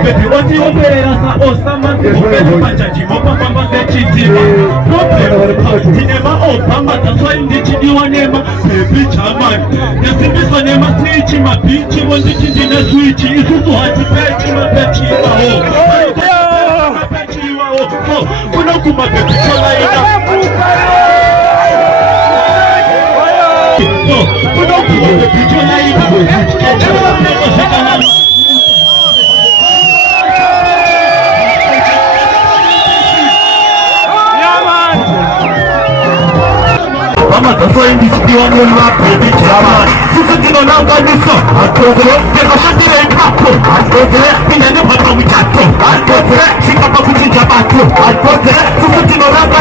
Baby, what do you want to someone who Pachaji, Mopamba, Chitima, problem, Tinema, Obama, that's why did you want him, baby, Chaman, the thing one name, Snitch, my beach, you want to in a switch, you who had to patch him up at Mama, that's why this is the one who rap, baby, Chaman. Susan, on our body, so I go there, get a shot in a couple. I go there, in a new one, we can't talk. I go there, she got up with the Jabato. I go there, Susan, on our